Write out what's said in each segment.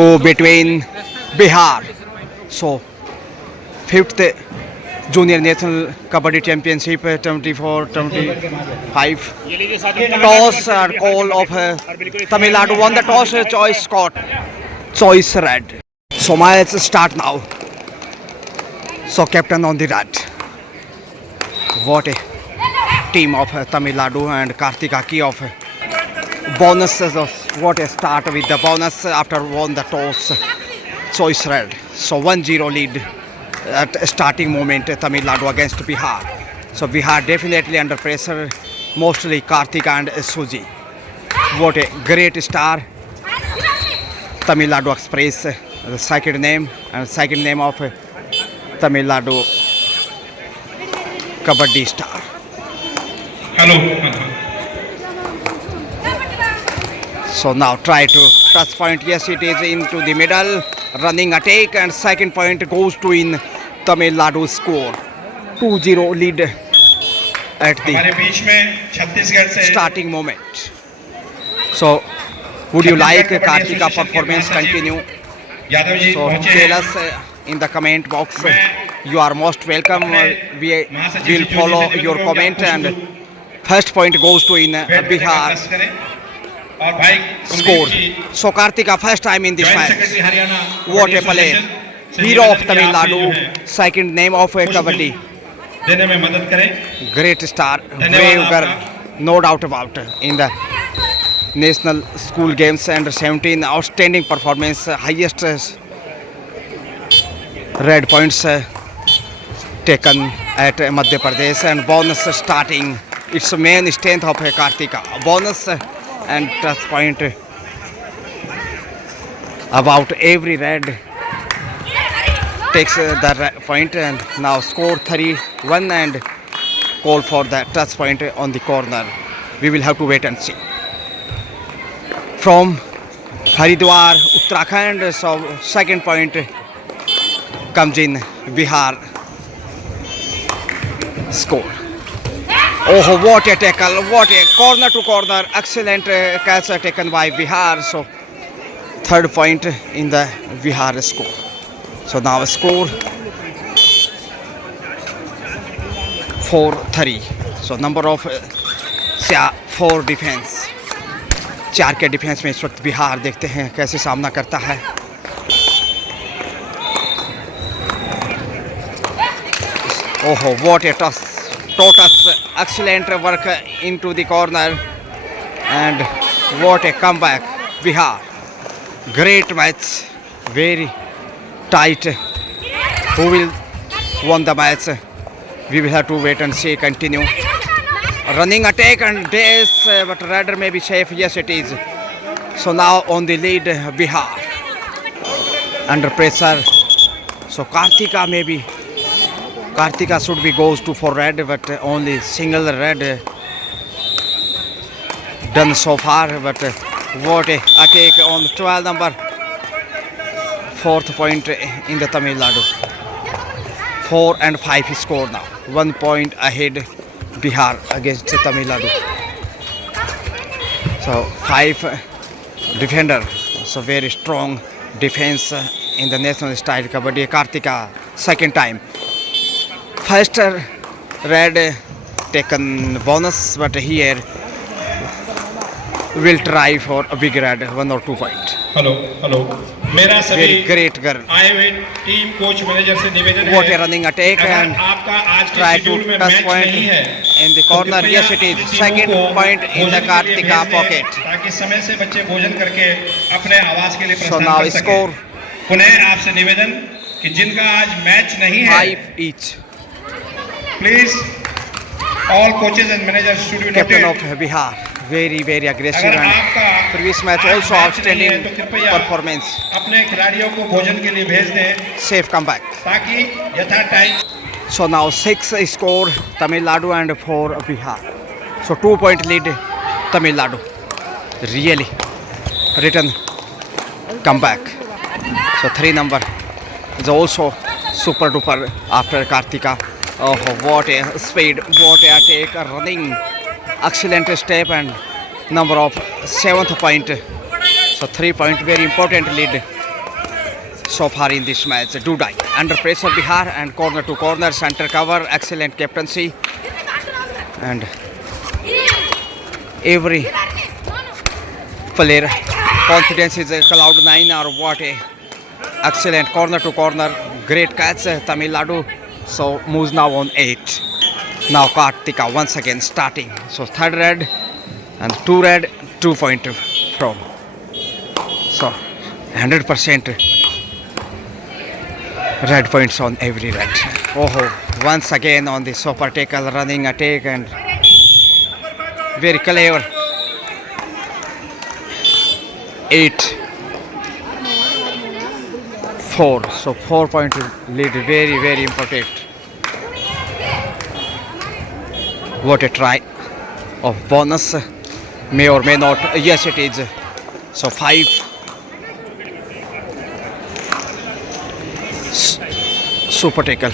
between Bihar. So, fifth Junior National Kabaddi Championship 24-25. Toss and call of Tamil Nadu won the toss. Choice Scott. Choice red. So match start now. So captain on the red. What a team of Tamil Nadu and Karthik Aki of bonus. What a start with the bonus after won the toss. Choice red. So 1-0 lead at starting moment Tamil Nadu against Bihar. So Bihar definitely under pressure, mostly Karthik and Suji. What a great star. Tamil Nadu Express, the second name of Tamil Nadu Kabaddi star. Hello. So now try to touch point. Yes, it is into the middle. Running attack and second point goes to in Tamil Nadu score. 2-0 lead at the हमारे बीच में छत्तीसगढ़ से starting moment. So would you like Karthika performance continue? Yadav ji So पहुंचे tell हैं। us in the comment box. You are most welcome. We will follow your comment and first point goes to in Bihar press करें। और भाई score. Kuldeep ji, So Karthika first time in this joint match. Secretary Haryana What a play. Association से Hero of निवेदन Tamil कि आप Nadu. ये जो है, Second name of Kabaddi. देने में मदद करें। Great star. धन्यवाद Brave girl. आपका। No doubt about in the National School Games under 17. Outstanding performance. Highest red points taken at Madhya Pradesh and bonus starting. It's main strength of Karthika. Bonus and touch point about every red takes the point and now score 3-1 and call for the touch point on the corner. We will have to wait and see. From Haridwar, Uttarakhand, so second point comes in Bihar score. Oh, what a tackle, what a corner to corner, excellent catch taken by Bihar. So third point in the Bihar score. So now score 4-3. So number of 4 defence, 4 के defence में इस वक्त बिहार देखते हैं कैसे सामना करता है. Oh, what a toss, excellent work into the corner and what a comeback Bihar. Great match, very tight. Who will won the match? We will have to wait and see. Continue. Running attack and dash, but Raider may be safe. Yes, it is. So now on the lead, Bihar. Under pressure. So Karthika maybe. Karthika should be goes to for red, but only single red done so far. But what a attack on 12 number. Fourth point in the Tamil Nadu. 4 and 5 score now. 1 point ahead Bihar against Tamil Nadu. So 5 defender. So very strong defense in the national style Kabaddi. Karthika second time. First red taken bonus, but here will try for a big red 1 or 2 point. Hello hello मेरा सभी Very great girl. आए हुए team coach manager से निवेदन What a है running attack अगर and आपका आज के try to शेड्यूल में touch मैच point नहीं है in the तो corner. कृपया Yes, it is. टीमों Second को point in the भोजन के लिए Karthika भेज दें, pocket. ताकि समय से बच्चे भोजन करके अपने आवास के लिए So प्रस्थान now कर score सकें। पुनः आपसे निवेदन कि जिनका आज मैच नहीं है 5 each. Please all coaches and manager should be Captain noted of Bihar. Very, very aggressive अगर and आपका previous match आज also मैच नहीं है outstanding तो कृपया performance. अपने खिलाड़ियों को भोजन के लिए भेज दें Safe comeback. ताकि यथा time So now 6 score Tamil Nadu and 4 Bihar. So 2 point lead Tamil Nadu. Really written comeback. So 3 number is also super duper after Karthika. Oh, what a speed, what a take, a running, excellent step and number of 7th point So 3 point, very important lead so far in this match. Dudai under pressure Bihar and corner to corner, center cover, excellent captaincy, and every player confidence is a cloud 9 or what a excellent corner to corner, great catch Tamil Nadu. So moves now on 8. Now Kartika once again starting. So third red and 2 red, 2 point from. So 100% red points on every red. Oh, once again on the super tackle, running attack and very clever. 8-4. So 4 point lead, very, very important. What a try of bonus, may or may not. Yes, it is. So 5. Super tackle.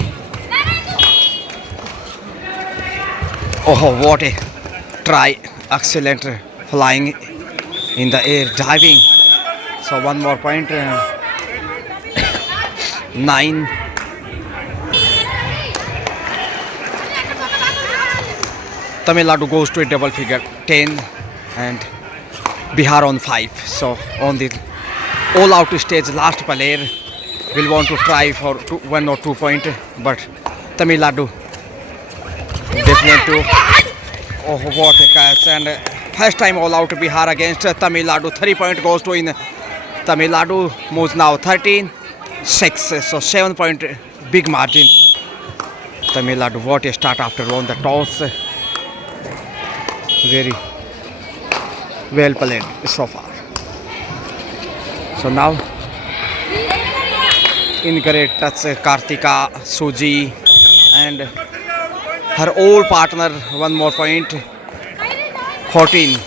Oh, what a try. Excellent flying in the air, diving. So 1 more point. 9. Tamil Nadu goes to a double figure, 10, and Bihar on 5. So on the all-out stage, last player will want to try for 1 or 2 point, but Tamil Nadu definitely. Oh, what a catch! And first time all-out Bihar against Tamil Nadu. 3 point goes to in Tamil Nadu. Moves now 13-6. So 7 point big margin. Tamil Nadu, what a start after won the toss. Very well played so far. So now in great touch Kartika, Suji and her old partner. 1 more point. 14.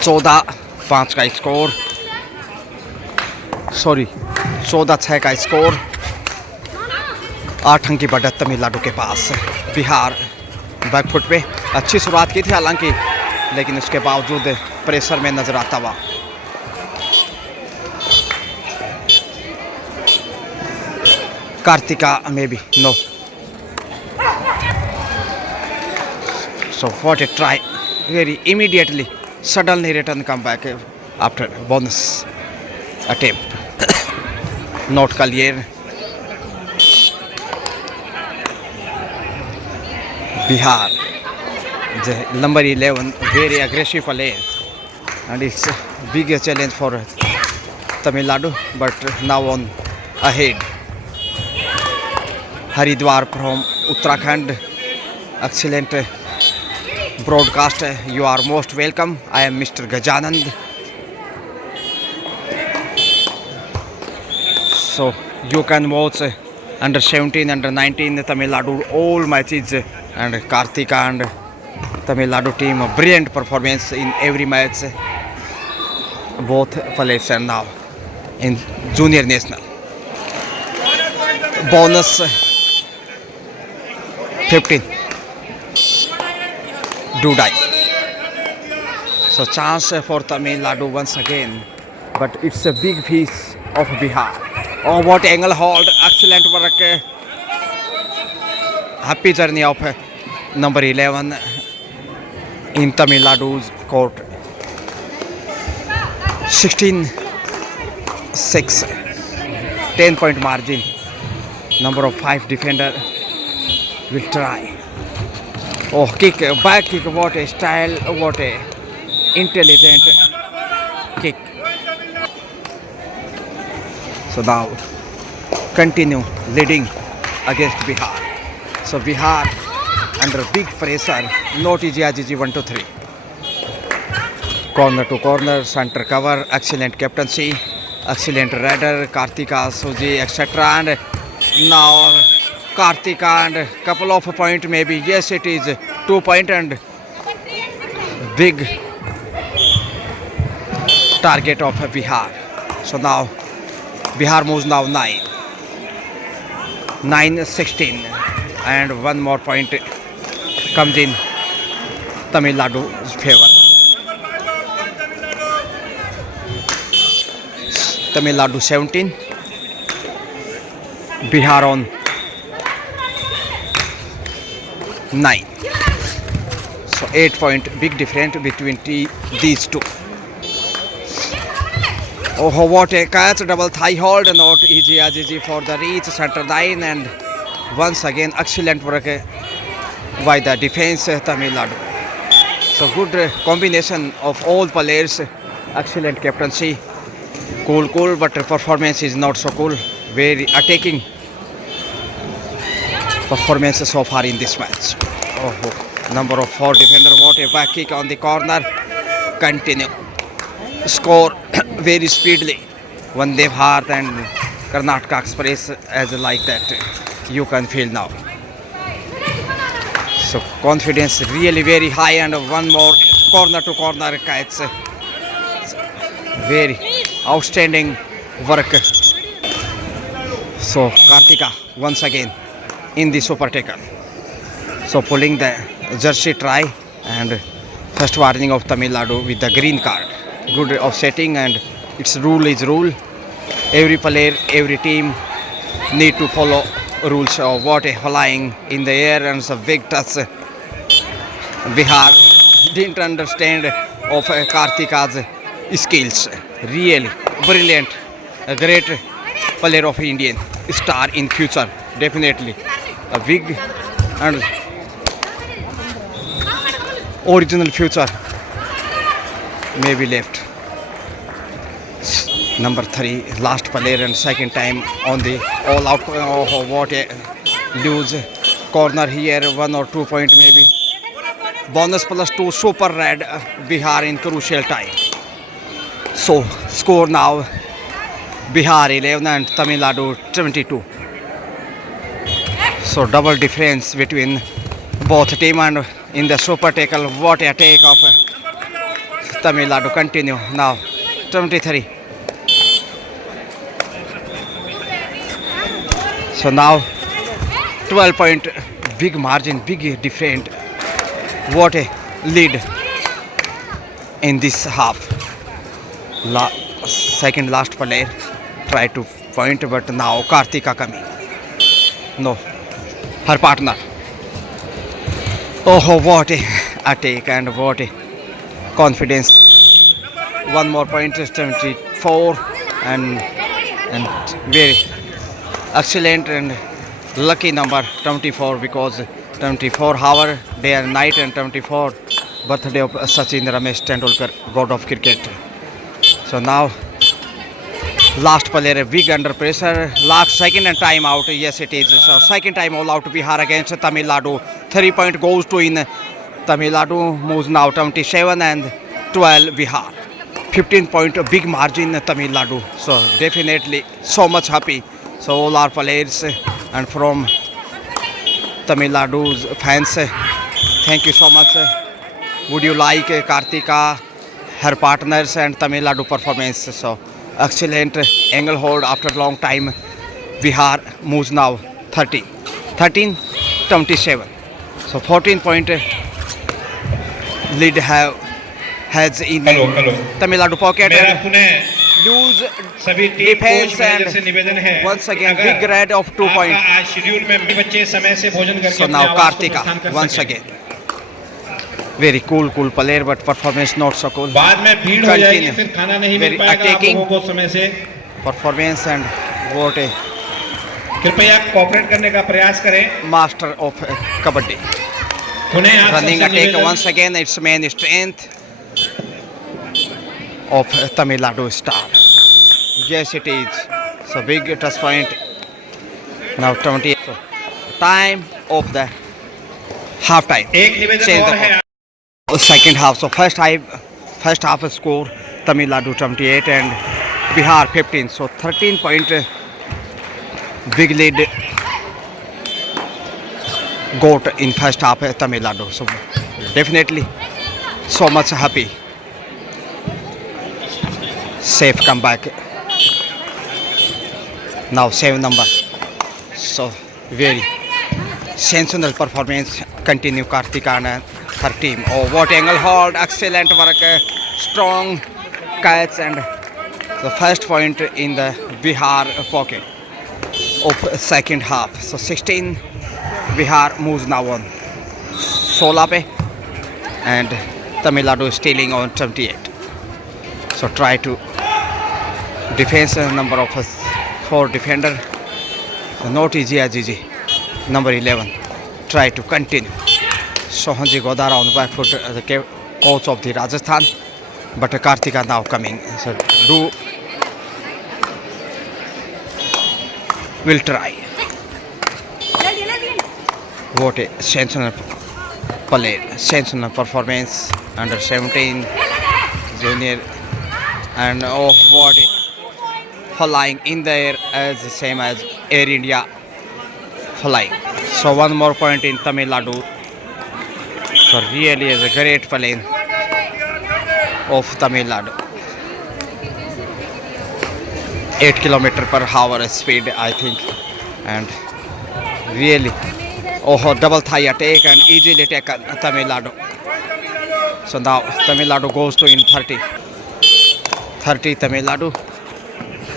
14 5 का score. Sorry 14 6 का score. 8 अंक की बढ़त तमिल नाडु के पास. Bihar back foot पे अच्छी शुरुआत की थी हालांकि, लेकिन उसके बावजूद प्रेशर में नजर आता हुआ. Kartika maybe no. So what a try. Very immediately, suddenly return comeback after bonus attempt. Not clear. Bihar, the number 11, very aggressive player, and it's a big challenge for Tamil Nadu, but now on ahead. Haridwar from Uttarakhand, excellent broadcast. You are most welcome. I am Mr. Gajanand. So you can watch under 17, under 19 Tamil Nadu all matches, and Kartika and Tamil Nadu team brilliant performance in every match. Both players are now in junior national. Bonus 15. Dudai. So chance for Tamil Nadu once again, but it's a big piece of Bihar. Oh, what angle hold! Excellent work. Happy journey of number 11 in Tamil Nadu's court. 16-6. 10 point margin. Number of 5 defender will try. Oh, kick, back kick, what a style, what a intelligent kick. So now continue leading against Bihar. So Bihar under big pressure, not easy as easy 1 to 3. Corner to corner, center cover, excellent captaincy, excellent raider, Kartika, Suji, etc. And now Kartika and couple of point maybe. Yes, it is 2 point and big target of Bihar. So now Bihar moves now 9. 9-16, and 1 more point comes in Tamil Nadu's favor. Tamil Nadu 17. Bihar on 9. So 8 point big difference between these two. Oh, what a catch, double thigh hold, not easy as easy for the reach, center line, and once again excellent work by the defense Tamil Nadu. So good combination of all players, excellent captaincy, cool, but performance is not so cool, very attacking performance so far in this match. Oh, number of 4 defender, what a back kick on the corner, continue. Score very speedily. Vande Bharat and Karnataka Express as like that. You can feel now. So confidence really very high, and one more corner to corner catch. Very outstanding work. So Kartika once again in the super tackle. So pulling the jersey try, and first warning of Tamil Nadu with the green card. Good offsetting, and its rule is rule. Every player, every team need to follow rules of what a flying in the air and some big touch. Bihar didn't understand of Kartika's skills. Really brilliant, a great player of Indian star in future. Definitely a big and original future may be left. Number 3, last player and second time on the all out. Oh, what a lose corner here, 1 or 2 point maybe. Bonus +2, super red Bihar in crucial time. So score now Bihar 11 and Tamil Nadu 22. So double difference between both team, and in the super tackle, what a take of Tamil Nadu. Continue now 23. So now 12 point big margin, big different. What a lead in this half. Second last player try to point, but now Kartika coming. No, her partner. Oh, what a attack and what a confidence. One more point is 74, and very excellent and lucky number 24, because 24 hour day and night, and 24 birthday of Sachin Ramesh Tendulkar, god of cricket. So now last player big under pressure, last second and time out. Yes, it is. So second time all out Bihar against Tamil Nadu. 3 point goes to in Tamil Nadu, moves now 27 and 12 Bihar. 15 point big margin Tamil Nadu. So definitely so much happy. So all our players and from Tamil Nadu's fans, thank you so much. Would you like Kartika, her partners and Tamil Nadu performance? So excellent angle hold after long time. Bihar moves now 13-27. So 14 point lead has in Tamil Nadu pocket. Lose सभी team defense coach manager and से निवेदन है once again अगर big red of 2 आपका point. आज schedule में बच्चे समय से भोजन करके So अपने now आवास को Kartika प्रस्थान कर once सकें। again. Very cool player, but performance not so cool. बाद में भीड़ हो जाएगी, Continue. फिर खाना नहीं मिल Very पाएगा आप attacking लोगों को समय से। performance, and what a कृपया कोऑपरेट करने का प्रयास करें। master of kabaddi. उन्हें आप Running सबसे attack निवेदन once again. It's main strength of Tamil Nadu star. Yes, it is. So big touch point. Now 20. So time of the half time. एक निवेदन और है। Second half. So first half score Tamil Nadu 28 and Bihar 15. So 13 point big lead got in first half Tamil Nadu. So definitely so much happy. Safe comeback. Now 7 number. So very sensational performance. Continue Kartika and her team. Oh, what angle hold, excellent work, strong catch and The first point in the Bihar pocket of second half. So 16, Bihar moves now on 16 pe, and Tamil Nadu is stealing on 78. So try to defense number of 4 defender. Not easy as easy. Number 11. Try to continue. Sohanji Godara on the back foot, the coach of the Rajasthan. But Kartika now coming. So will try. What a sensational play, sensational performance under 17 junior, and oh what a flying in the air as the same as Air India flying. So one more point in Tamil Nadu. So really is a great plane of Tamil Nadu. 8 km/h speed, I think, and really, oh, double thigh attack and easily taken Tamil Nadu. So now Tamil Nadu goes to in 30 Tamil Nadu,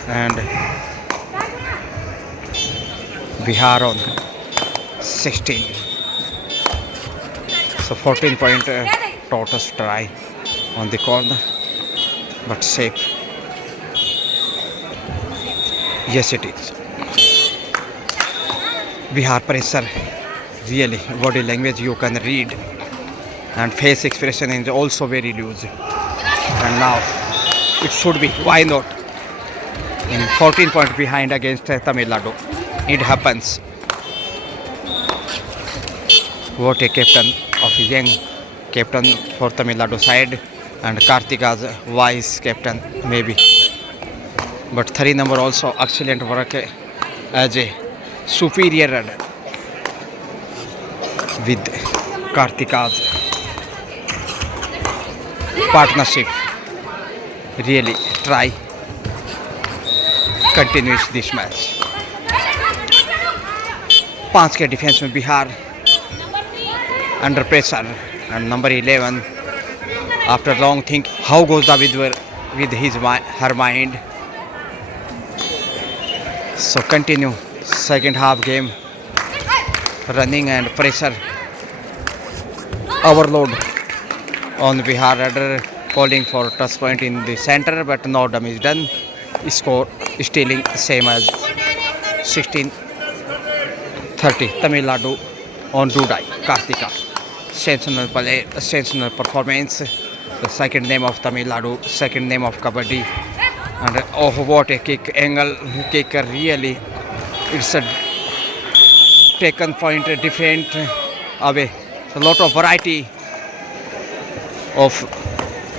and Bihar on 16. So 14 point tortoise try on the corner, but safe. Yes, it is. Bihar pressure, really body language you can read, and face expression is also very loose. And now it should be, why not? In 14 point behind against Tamil Nadu, it happens. What a captain of young captain for Tamil Nadu side, and Kartika's vice captain maybe. But 3 number also excellent work as a superior runner with Kartika's partnership. Really try continues this match. 5 के defence में Bihar under pressure, and number 11 after long think how goes the with his her mind. So continue second half game, running and pressure overload on Bihar rudder, calling for touch point in the center, but no damage done. Score stealing same as 16-30 Tamil Nadu on Dudai. Kartika, sensational play, sensational performance. The second name of Tamil Nadu, second name of Kabaddi. And oh, what a kick, angle kick, really. It's a taken point, different away. A lot of variety of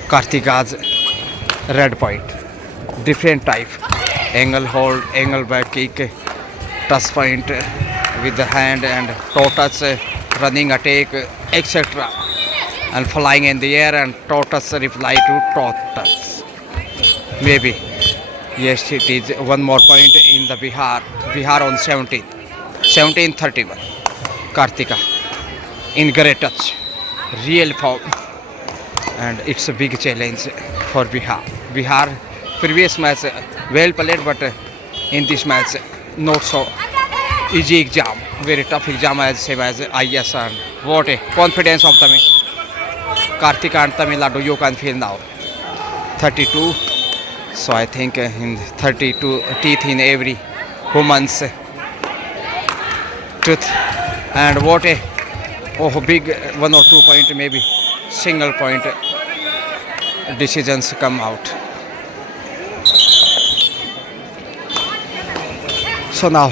Kartika's red point. Different type. Angle hold, angle back kick, touch point with the hand, and toe touch, running attack, etc. And flying in the air, and toe touch reply to toe touch. Maybe. Yes, it is one more point in the Bihar. Bihar on 17-31. Kartika in great touch, real form, and it's a big challenge for Bihar. Bihar previous match well played, but in this match not so easy exam, very tough exam as same as IS. And what a confidence of Tamil Kartika and Tamil Nadu you can feel now. 32. So I think in 32 teeth in every woman's tooth, and what a big 1 or 2 point, maybe single point decisions come out. So now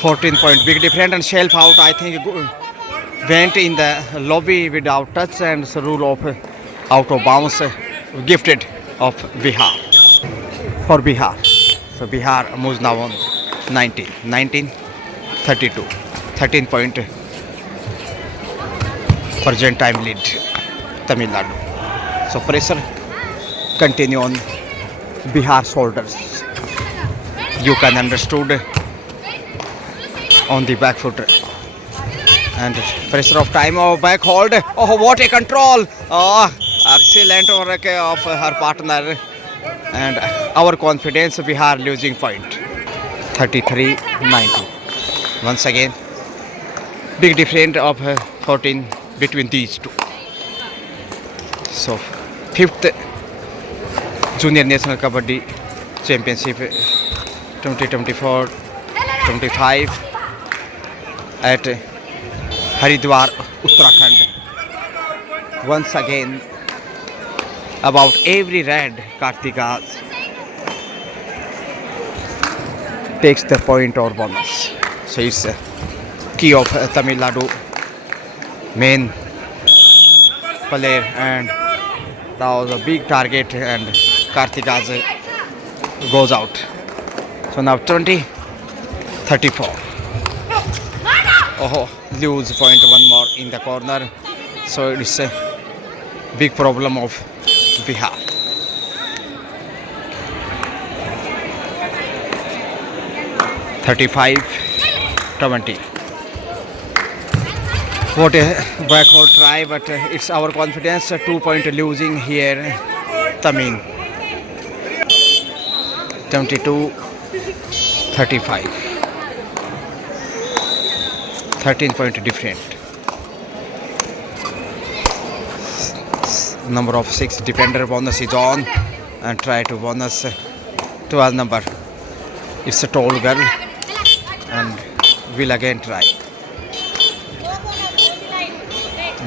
14 point big different, and shelf out I think went in the lobby without touch, and so rule of out of bounds gifted of Bihar for Bihar. So Bihar moves now on 19-32, 13 point present time lead Tamil Nadu. So pressure continue on Bihar shoulders. You can understood on the back foot, and pressure of time of back hold. Oh, what a control! Oh, excellent work of her partner and our confidence we are losing point. 33-90. Once again, big difference of 14 between these two. So, 5th Junior National Kabaddi Championship 2024-25 at Haridwar, Uttarakhand. Once again, about every red, Kartika takes the point or bonus. So it's a key of Tamil Nadu main player, and that was a big target, and Kartika goes out. So now 20-34. Oh, lose point, one more in the corner. So it's a big problem of Bihar. (35-20). What a backward try, but it's our confidence. 2-point losing here, Tamim. 22-35. 13-point different. Number of 6 defender bonus is on, and try to bonus 12 number. It's a tall girl and will again try.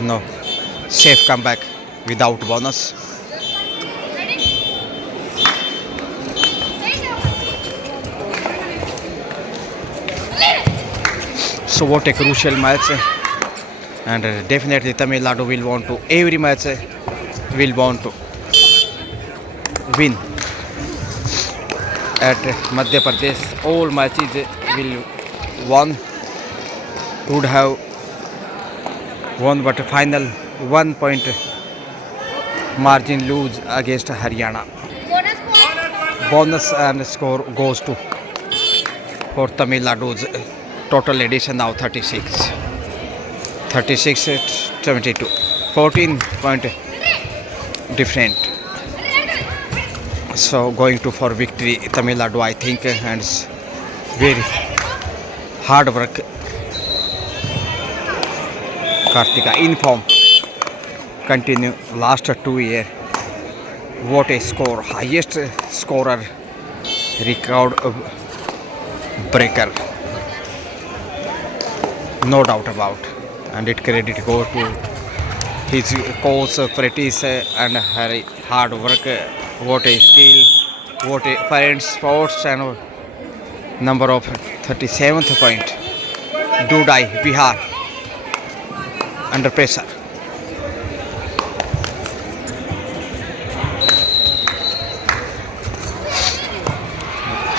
No, safe comeback without bonus. So what a crucial match, and definitely Tamil Nadu will want to every match will want to win. At Madhya Pradesh, all matches will won, would have won, but final 1 point margin lose against Haryana. Bonus and score goes to for Tamil Nadu's total addition now 36. 36-72. 14-point different. So going to for victory Tamil Nadu, I think, and very hard work. Kartika in form, continue last 2 years. What a score, highest scorer, record breaker, no doubt about. And it credit go to his coach practice and her hard work. What a skill, what a parent sports, and number of 37th point. Dudai, Bihar, under pressure.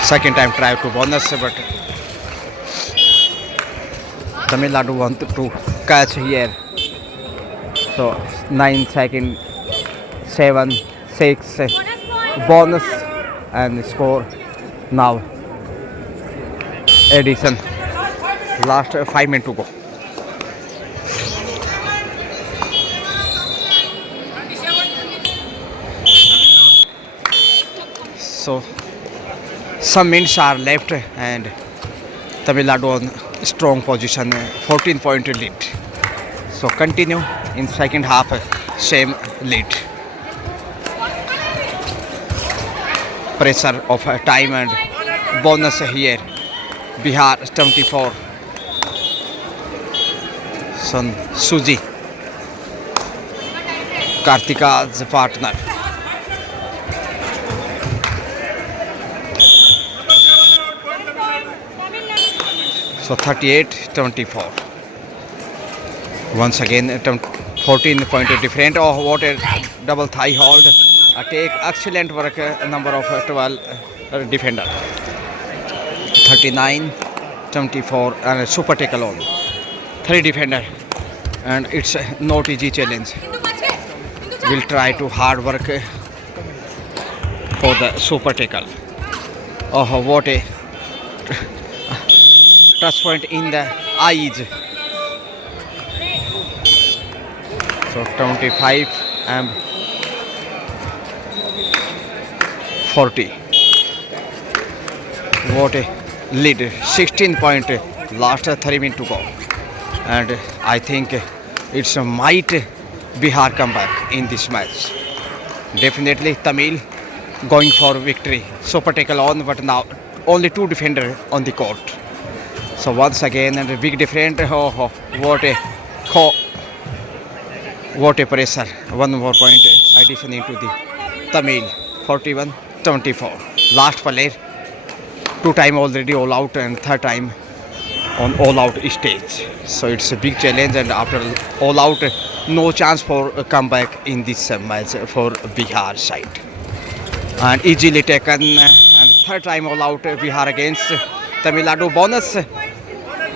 Second time try to bonus, but Tamil Nadu wanted to catch here. So 9 seconds, 7, 6, bonus and score now. Addition. Last 5 minutes to go. So some minutes are left, and Tamil Nadu on strong position, 14-point lead. So continue in second half, same lead. Pressure of time and bonus here. Bihar 74. Son Suji, Kartika's partner. So 38-24. Once again 14-point different. Oh, what a double thigh hold. Take excellent work, number of 12 defender. 39-24 and super take alone. 3 defender, and it's not easy challenge. Will try to hard work for the super tackle. Oh, what a touch point in the eyes. So 25 and 40. What a lead, 16 point, last 3 minutes to go. And I think it's a might Bihar comeback in this match. Definitely Tamil going for victory. Super tackle on, but now only 2 defenders on the court. So once again, and a big difference. What a pressure. 1 more point addition into the Tamil. 41-24. Last player. 2 time already all out and 3rd time on all out stage. So it's a big challenge, and after all out, no chance for a comeback in this match for Bihar side. And easily taken, and 3rd time all out Bihar against Tamil Nadu. Bonus,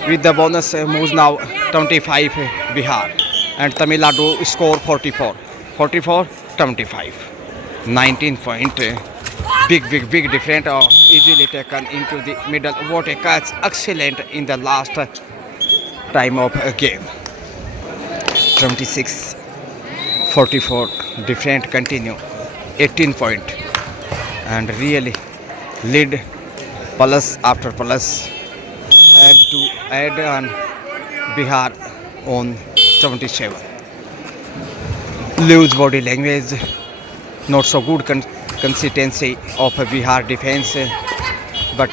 with the bonus moves now 25 Bihar, and Tamil Nadu score 44-25. 19 point. Big difference, easily taken into the middle. What a catch, excellent in the last time of a game. 26-44, different continue, 18 point, and really lead plus after plus, add on Bihar on 77. Loose body language, not so good consistency of a Bihar defense, but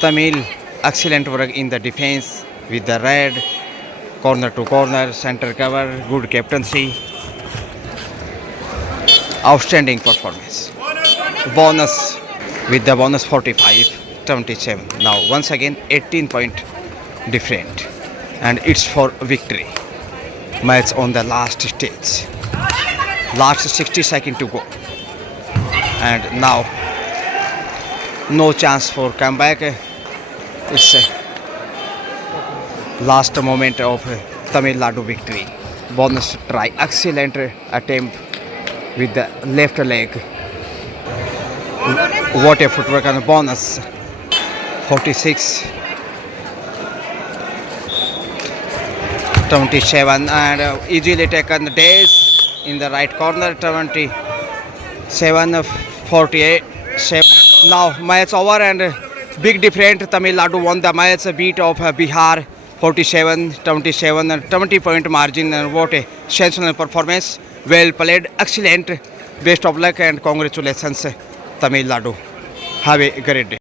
Tamil excellent work in the defense with the red, corner to corner, center cover, good captaincy, outstanding performance. Bonus, with the bonus 45-27. Now once again 18 point different, and it's for victory. Match on the last stage, last 60 seconds to go, and now no chance for comeback. It's last moment of Tamil Nadu victory. Bonus try, excellent attempt with the left leg. What a footwork, and bonus 46-27, and easily taken days in the right corner. 27-48. Now match over, and big difference. Tamil Nadu won the match, beat of Bihar 47-27, and 20 point margin. And what a sensational performance. Well played, excellent. Best of luck and congratulations Tamil Nadu. Have a great day.